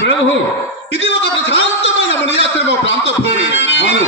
ప్రభు, ఇది ఒక ప్రశాంతమైన మునియాశ్రమ ప్రాంత భూమి. అవును.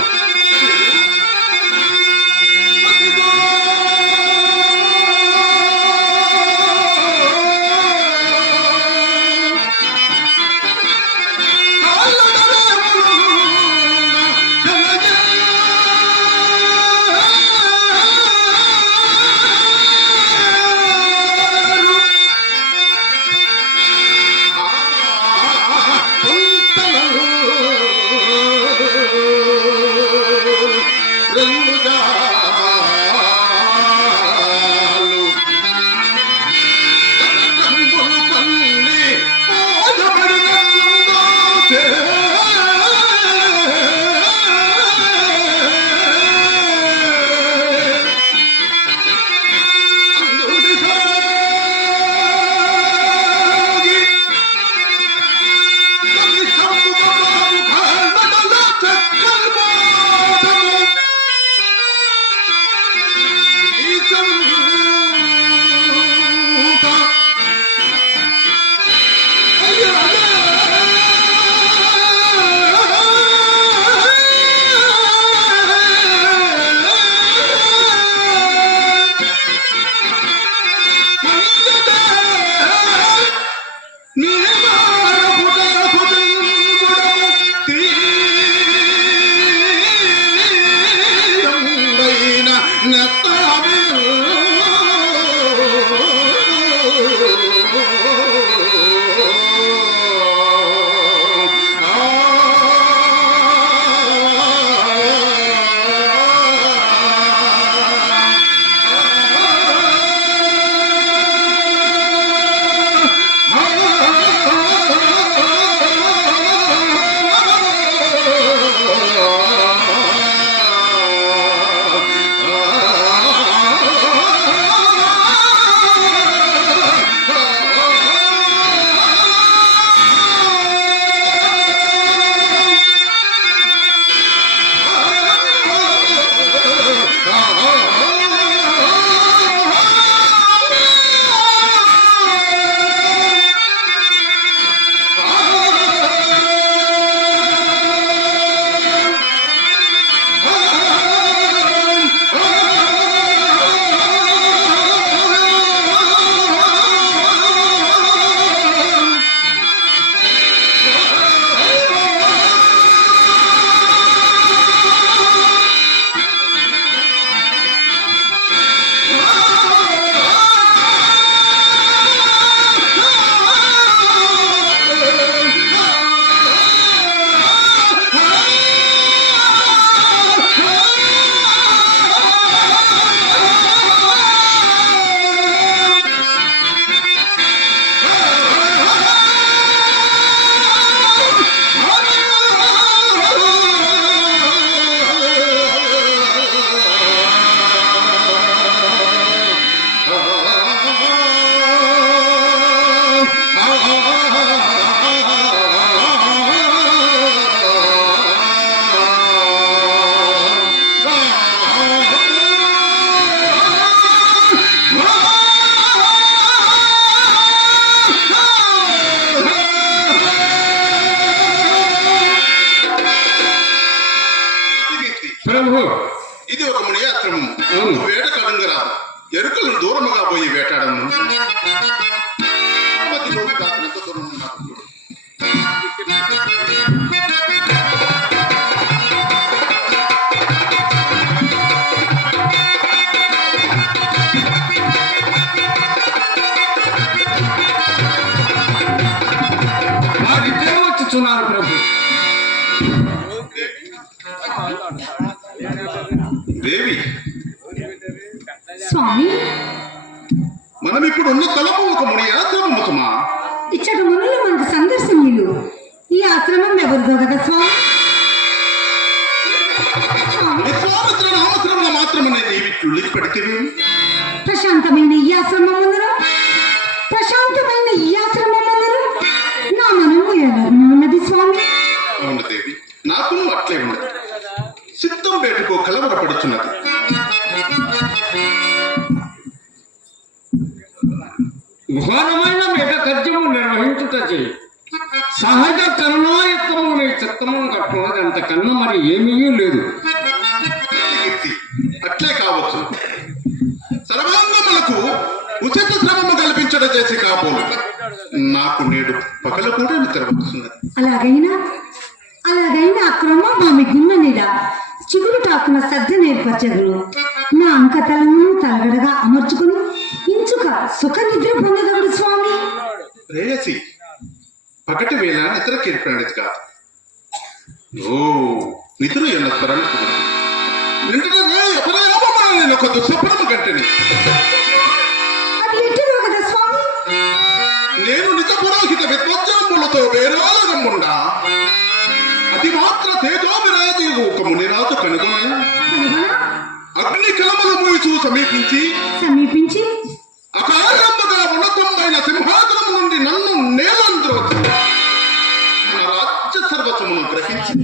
ఇది ఒక మునియాశ్రమం. వేట కడంగరా ఎరుకలను దూరముగా పోయి వేటాడము. వచ్చుచున్నారు ప్రభు. దేవి స్వామి, మనం ఇప్పుడు ఉన్న తలపు ఒక మునియాశ్రమము సుమా. ఇచ్చటి మునులు మనకు సందర్శనీయులు. ఈ ఆశ్రమం ఎవరిదో కదా స్వామి? విశ్వామిత్ర నామశ్రమం మాత్రమే నీవిట్లు ఇప్పటికీ ప్రశాంతమైన ఈ ఆశ్రమం ముందర నా మనము ఎవరిని ఉన్నది స్వామి? అవును దేవి, నాకు అట్లే ఉన్నది. సిద్ధం వేటుకో కలవరపడుచున్నది. ఘోరమైన మేట కర్జము నిర్వహించుట చేయి. సహజ కరుణాయుక్తము నీ చిత్తము కట్టుకున్నది అంతకన్నా మరి ఏమీ లేదు. కీర్తి, అట్లే కావచ్చు. సర్వాంగములకు ఉచిత శ్రమము కల్పించడం చేసి కాబోలు నాకు నేడు పగలు కూడా నిద్ర వస్తున్నది. అలాగైనా ఆ క్రమం మామి గున్న నీడ చిగురు టాకున సర్ద నేర్పరచదును. నా అంకతలను తలగడగా అమర్చుకుని ఇంచుక సుఖ నిద్ర పొందగలడు స్వామి. రేయసి పగటి వేళ నిద్ర కేర్పడినది కాదు. ఓ నిద్ర ఎన్న స్మరణకు నిండుగా ఎపరయాపమైన ఒక దుస్వప్నము గంటని అది ఎట్టుదో కదా స్వామి. నేను నిజ పురోహిత విద్వజ్జనములతో వేరాలనముండా అతి మాత్ర తేజోవిరాజు ఒక మునిరాజు కనుగొని కనుగొన అగ్ని కలముల మూయిచూ సమీపించి అకారణముగా ఉన్నతమైన సింహాసనం నుండి నన్ను నేలంద్రోచి నా రాజ్య సర్వస్వమును గ్రహించి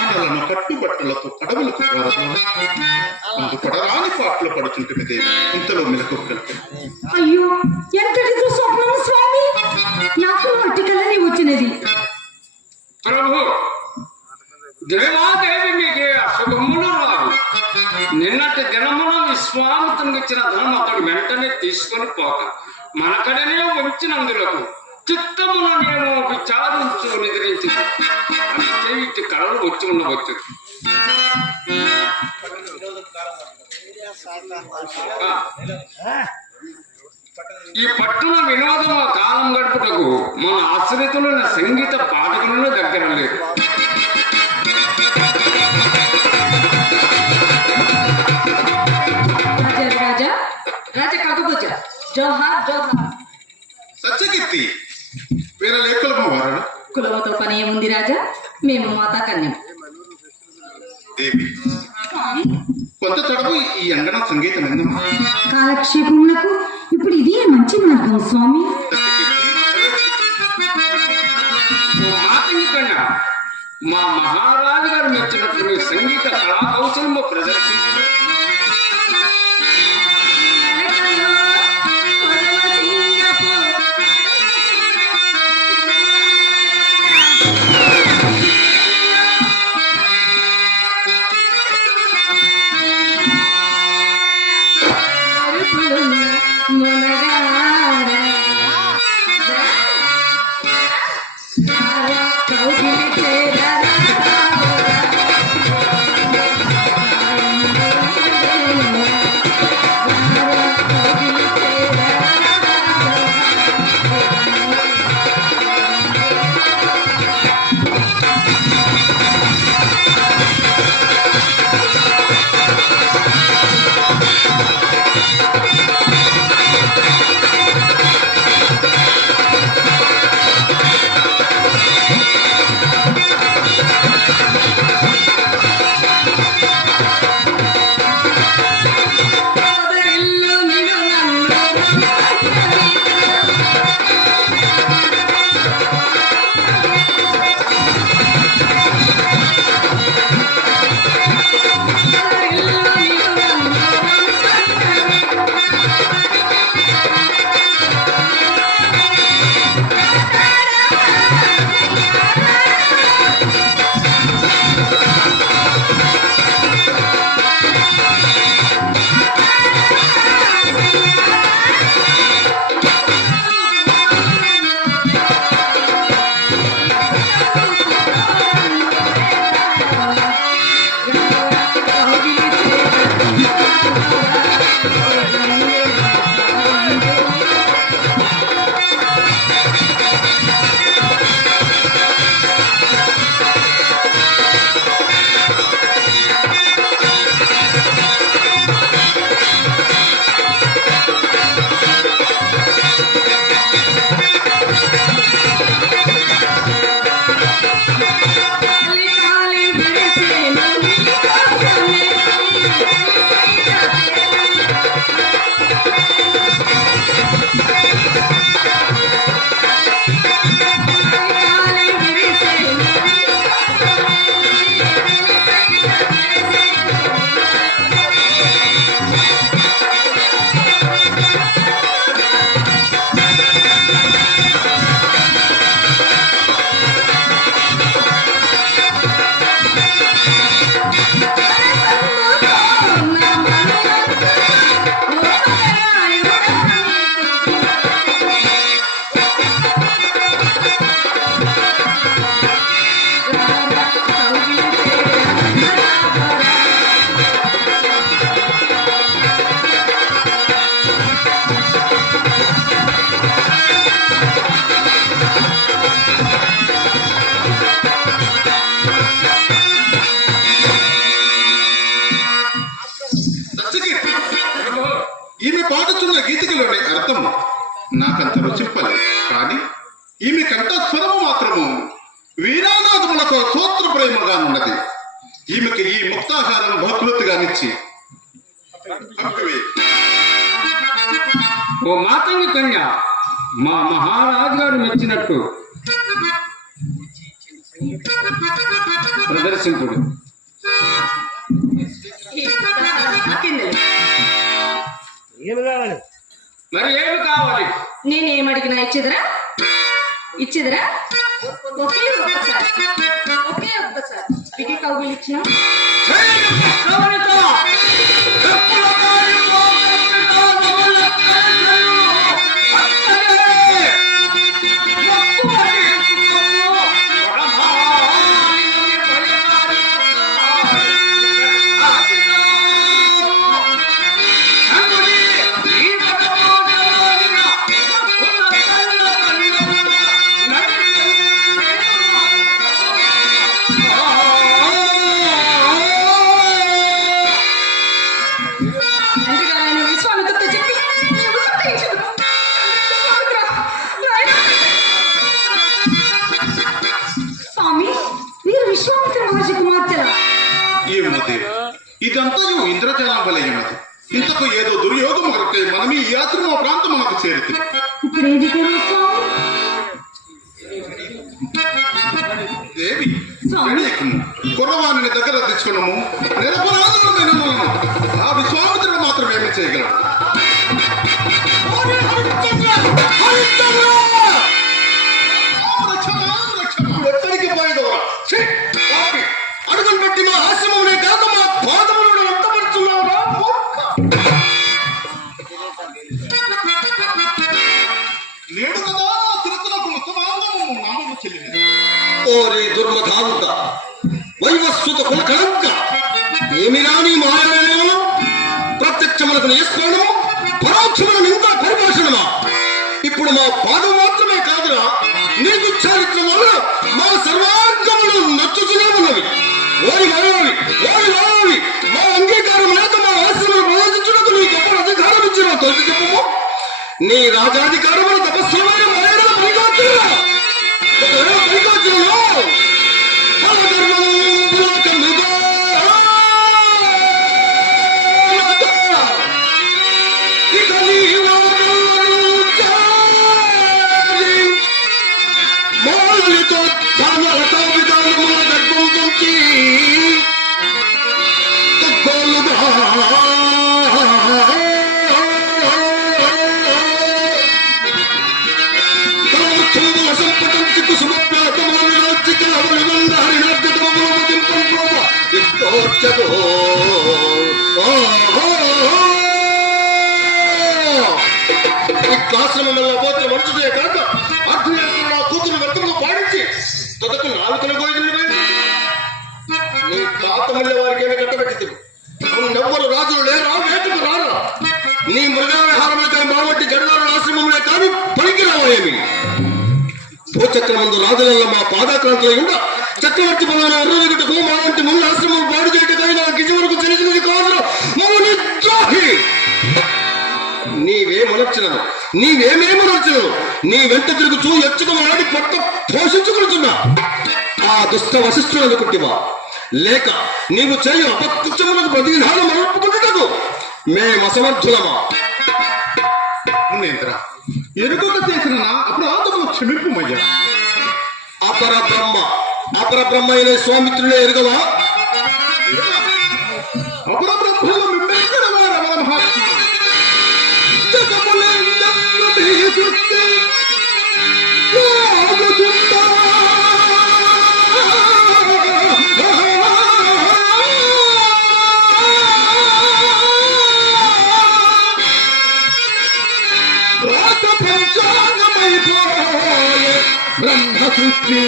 మనలను కట్టుబట్టలతో అడవులకు అందు పడరాని పాటలు పడుచుంటుంది. ఇంతలో మెలకు అయ్యో ఎంతటి దుస్వప్నము స్వామి. నాకు మట్టి కళ్ళని వచ్చినది. ప్రభు దేవాదేవి మీకే అశుభములు రాదు. నిన్నటి దినమున విశ్వామిత్రునికి ఇచ్చిన ధనం అతడు వెంటనే తీసుకొని పోక మనకడనే వచ్చినందులకు చిత్తమున నేను విచారించు నిద్రించి అంటే ఇటు కళలు వచ్చి ఉండవచ్చు. ఈ పట్టున వినోదము కాలం గడుపుటకు మన ఆశ్రితులైన సంగీత పాఠకులను దగ్గర లేదు. రాజా రాజా కాకపోజ జోహార్ జోహార్. సత్యకీర్తి వేరే లేఖలము వారణ కులముతో పని ఏముంది రాజా, మేము మాతా కన్యం. దేవి కొంత తడవు ఈ అంగన సంగీతం ఎందుకు కాలక్షేపములకు ఇప్పుడు ఇదే మంచి మార్గం స్వామి. కన్నా మా మహారాజు గారు మెచ్చినట్లు మీ సంగీత కళా కౌశలము ప్రదర్శించారు. దచ్చగిరి, ఈమె పాడుతున్న గీతికలోని అర్థం నాకంత రుచింపలేదు, కానీ ఈమె కంఠస్వరము మాత్రము వీరానాథములకు సూత్ర ప్రేమగా ఉన్నది. ఈమెకి ఈ ముక్తాహారం బహుకృతిగానిచ్చి పంపివేయి. ఓ మాతంగి కన్య, మా మహారాజు గారు మెచ్చినట్టు ప్రదర్శింపుడు. మరి ఏమి కావాలి? నేనేమడిగినా ఇచ్చేదరా? ఇచ్చేదరా? ఒకే ఒక్కసారి ఇది కౌగులు ఇచ్చిన స్వామి, మీరు విశ్వామిత్ర మహర్షి కుమార్తెలా? ఏమో దేవి, ఇదంతా ఇంద్రజాలం వలె ఉన్నది. ఇంతకు ఏదో దుర్యోగం వరకే మనం ఈ యాత్ర ప్రాంతం మనకు చేరుతుంది. ఇప్పుడు ఏది కూడా స్వామి? దేవి, కుర్రవాణిని దగ్గర తెచ్చుకున్నాము. నిరపరాధులమైన మనము ఆ విశ్వామిత్రుడు మాత్రం ఏమి చేయగలడు? ఎక్కడికి పోయేదవరా? అడుగులు పెట్టి మా ఆశ్రమంలో కాక మా పాదములను అంతపరుచున్నావురా? నేడు కదా తిరుతులకు ఉత్తమాంగము నామము చెల్లింది. ఓరి దుర్మధాంత వైవస్వత కులకళంక, ఏమి రాని మాయాలయములు ప్రత్యక్షములకు నియస్మరణము, పరోక్షముల నింద పరిభాషణమా? ఇప్పుడు మా పాదం మాత్రమే కాదురా, నీకు చారిత్రం వల్ల మా సర్వాంగములు నచ్చుతూనే ఉన్నవి. ఓరి మాయావి, ఓరి మాయావి, మా అంగీకారం లేక మా ఆశ్రమం ప్రవేశించుటకు నీకు ఎప్పుడు అధికారం ఇచ్చినా తొలగి చెప్పము. నీ రాజాధికారముల తపస్సులమైన మాయల పైకొచ్చురా. క్లాశ్రమంలో పోతే మనుషులే కాక అర్ధున కూతురు వ్యక్తులు పాడించి తొదకు నాలుకలు పోయింది. నీ తాత మళ్ళీ వారికి ఏమి కట్టబెట్టి నువ్వెవ్వరు రాజులు లేరా? వేటకు రారా? నీ మృగాహారమే మావంటి గడివారు ఆశ్రమంలో కానీ పనికి రావేమి? భూచక్రమందు రాజులలో మా పాదాక్రాంతులు ఉండ చక్రవర్తి పదవిన ఎర్రగట్టుకు మా వంటి ముందు ఆశ్రమం పాడు చేయటకై నాకు ఇది వరకు తెలిసినది కాదు. మమ్మల్ని ద్రోహి! నీవేమనొచ్చినను, నీవేమేమనొచ్చినను నీ వెంట తిరుగుచూ ఎచ్చుకు ఆడి పొట్ట పోషించుకుంటున్నా ఆ దుష్ట వశిష్ఠుడు అనుకుంటివా? లేక నీవు చేయు అపకృత్యములకు ప్రతివిధానం అర్పుకుంటుటకు మేమసమర్థులమా? మునేంద్ర, ఎరుకక చేసిన నా అపరాధమును క్షమింపుమయ్యా. అపరబ్రహ్మ అయిన స్వామిత్రులే ఎరుగవా? అపరబ్రహ్మలు మిమ్మెక్కడ వారవ మహాత్మ. పంచాంగమైపోయి బ్రహ్మసృష్టి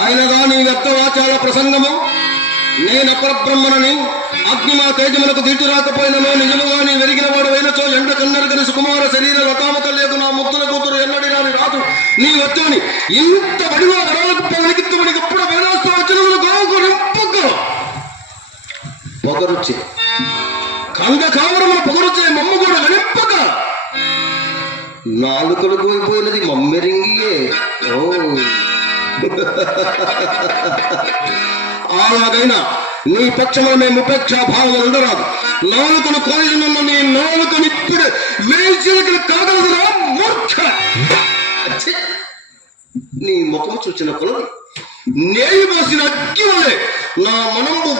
ఆయనగా నీ వ్యక్తవాచాల ప్రసంగము నేను అపరబ్రహ్మనని అగ్నిమా తేజమునకు దిట్టు రాకపోయినను నిజముగా నీ వెరిగిన వాడు అయినచో ఎండ కన్నరకని సుకుమార శరీర లతామత లేదు నా ముద్దుల కూతురు ఎన్నడి రాని రాదు నీ వచ్చని ఇంత బడిగా వరాలకు పలికిత్తమని ఎప్పుడు వేదాస్తో వచ్చిన గోవుకు రింపుకు పొగరుచే కంగ కావరమున పొగరుచే మమ్మ కూడా వెనింపక నాలుకలు కోల్పోయినది మమ్మెరింగియే ఓ అలాగైనా నీ పక్షంలో మేము ఉపేక్షా భావం ఉండరాదు నాలుకను కోరినున్న నీ నాలుకను ఇప్పుడే వేసిలకి కాగలదురా మూర్ఖ ఛీ! నీ ముఖము చూచిన కొలది నేయి పోసిన అగ్గి వలె నా మనము